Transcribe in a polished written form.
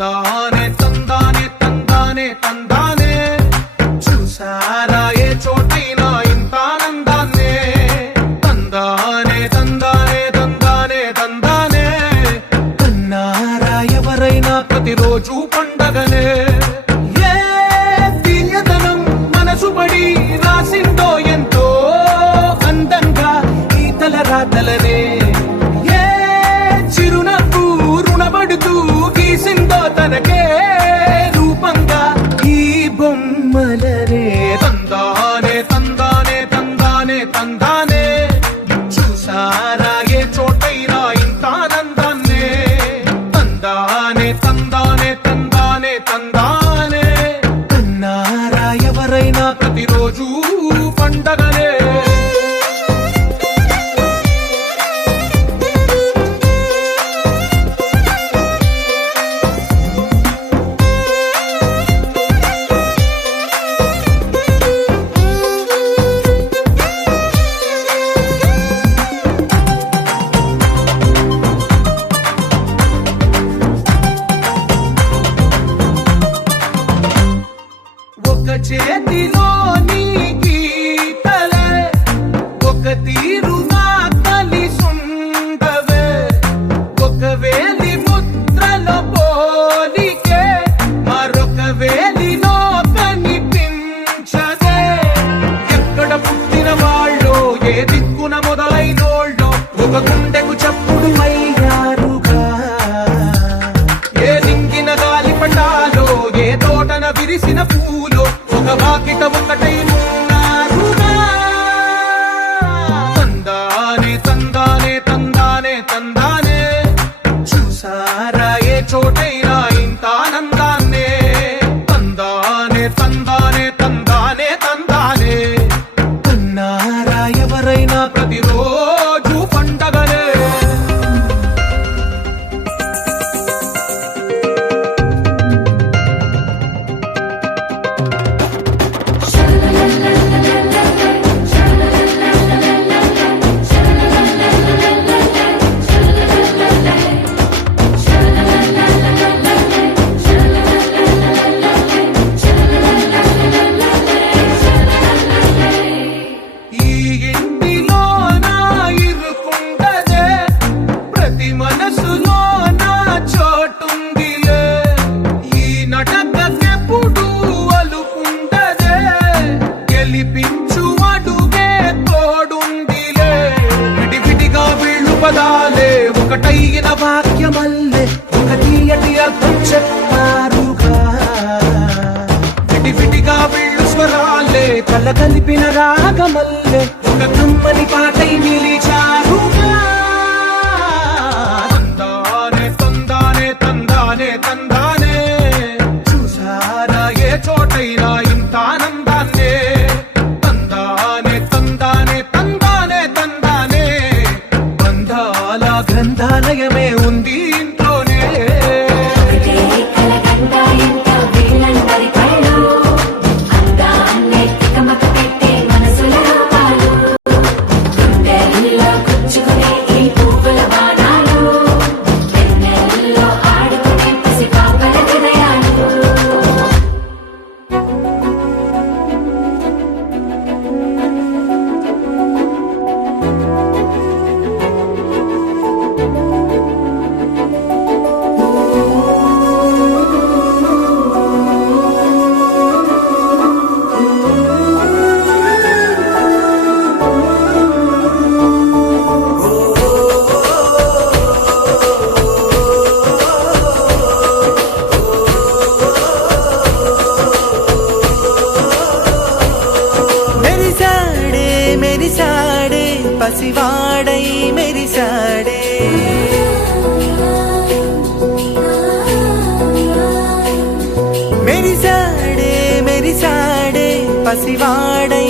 తందానే తందానే తందానే తందానే చూసారా ఏ చోటైనా ఇంత ఆనందాన్నే తందానే తందానే తందానే తందానే కన్నారా ఎవరైనా ప్రతిరోజు పండగనే ఏ తీయదనం మనసు పడి రాసిందో ఎంతో అందంగా ఈ తలరాతలనే ఏ చిరునవ్వు రుణపడుతూ గీసిందో తనకే రూపంగా ఈ బొమ్మలనే తందానే తందానే తందానే తందానే చూసారా ఏ చోటైనా ఇంత ఆనందాన్నే తందానే తందానే తందానే తందానే కన్నారా ఎవరైనా ప్రతిరోజు పండగనే ఒక చేతిలో నీ గీతలే ఒక తీరుగా కలిసుండవే ఒక వేలి ముద్రల పోలికే మరొక వేలిలో కనిపించదే ఎక్కడ పుట్టిన వాళ్ళో ఏ దిక్కున మొదలైనోళ్ళో ఒక గుండెకు చప్పుడు అయ్యారుగా ఏ దింగిన గాలి పటాలో ఏ తోటన విరిసిన పూలో ఒక వాకిట ఒకటై ఉన్నారుగా తందానే తందానే తందానే తందానే చూసారా ఏ చోటైనా ఇంత ఆనందాన్నే తందానే తందానే తందానే తందానే కన్నారా ఎవరైనా ప్రతిరోజు పండగలే ఈ ఇంటిలో నా ఇరుకుండదే ప్రతి మనసులో నా చోటుందిలే ఈ నటకెప్పుడు అలుకుండదే గెలిపించు అడుగే తోడుందిలే విడివిడిగా వీళ్ళు పదాలే ఒకటైన వాక్యమల్లే ఒక తీయటి అర్థం చెప్పారుగా విడివిడిగా వీళ్ళు స్వరాలే కల కలిపిన రాగమల్లే ఒక కమ్మని పాటై నిలిచారుగా తందానే తందానే తందానే తందానే చూసారా ఏ చోటైనా ఇంత ఆనందాన్నే తందానే తందానే తందానే తందానే బంధాల గ్రంథాలయమే ఉంది ఇంట్లోనే మెరిసాడే పసివాడై మెరిసాడే మెరిసాడే మెరిసాడే పసివాడై